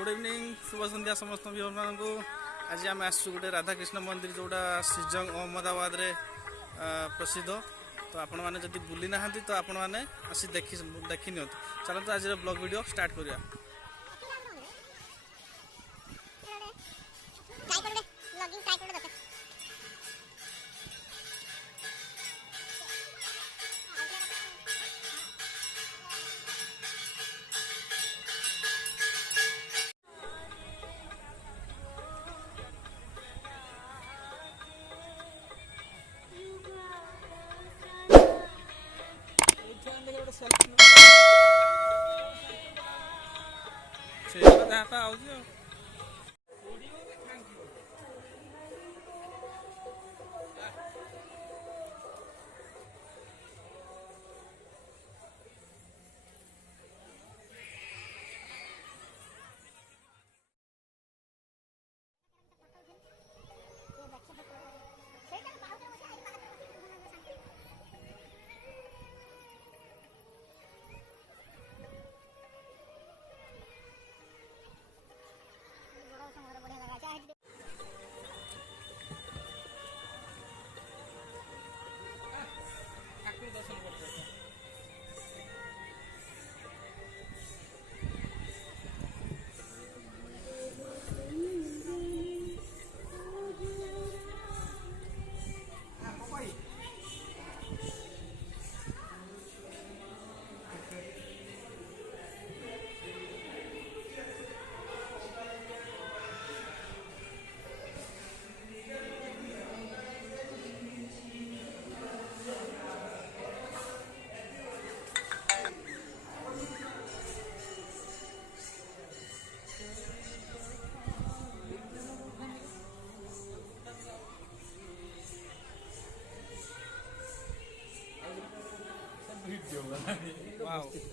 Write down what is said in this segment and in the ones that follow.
Good evening शुभ संध्या समस्त व्यूअर मानक आज आम आसु गोटे राधाकृष्ण मंदिर जोड़ा श्रीजंग अहमदाबाद रे प्रसिद्ध तो आपण मैंने जब बुली ना तो आपण मैंने आसी देखी नि चलते आज ब्लॉग वीडियो स्टार्ट करिया।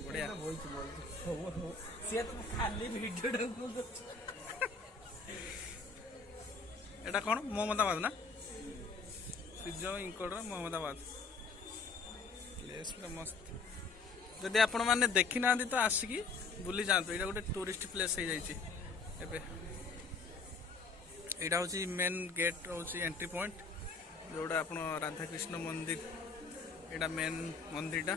बढ़िया एटा कौन मोहम्मदाबाद ना श्रीजंग मोहम्मदाबाद प्लेस मस्त जदि आपण मैंने देखी ना तो आसिकी बुली जातु यहाँ गोटे टूरिस्ट प्लेस हो जाए यहाँ हूँ मेन गेट हूँ एंट्री पॉइंट जोड़ा आप राधाकृष्ण मंदिर यहाँ मेन मंदिरटा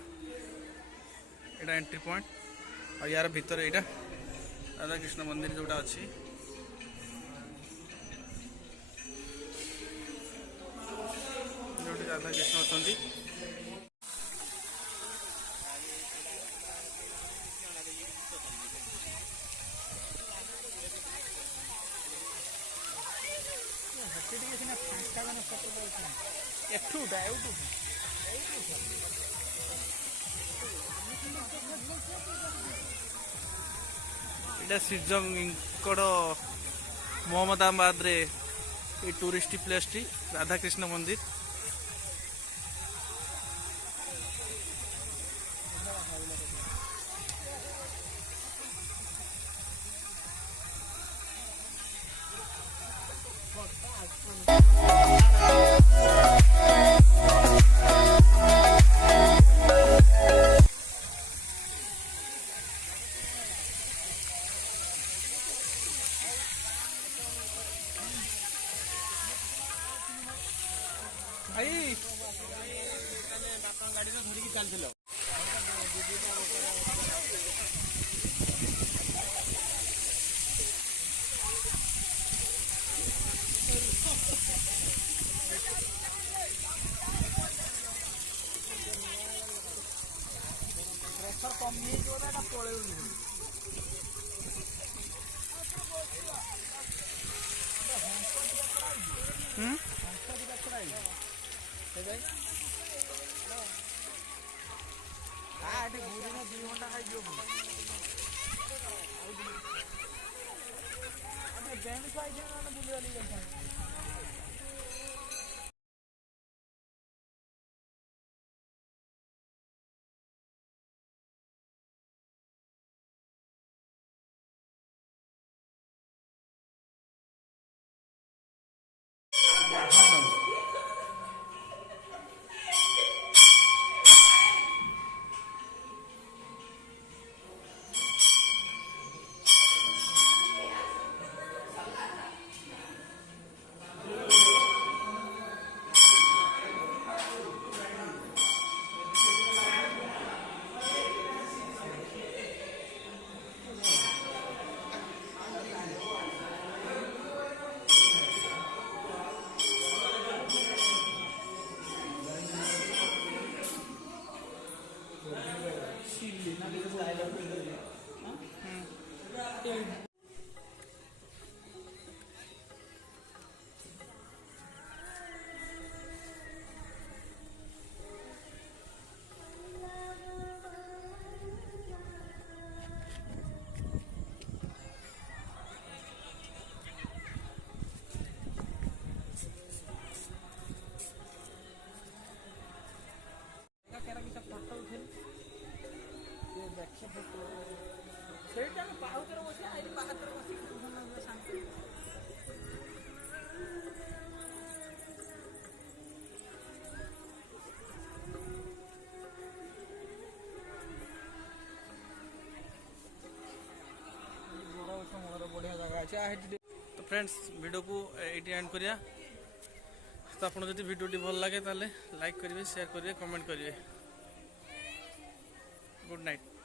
यहाँ एंट्री पॉइंट और यार भीतर यहाँ राधाकृष्ण मंदिर जोटा अच्छी जो राधाकृष्ण अच्छा श्रीजंग मोहम्मदाबाद रे टूरिस्ट प्लेस टी राधाकृष्ण मंदिर गाड़ी धरिकी चलती प्रेसर कम पड़े बढ़िया जगह अच्छे। तो फ्रेंड्स वीडियो को ये एंड करिया। तो आपको जब वीडियोटी भल लगे ताले लाइक करेंगे, शेयर करेंगे, कमेंट करेंगे। Good night.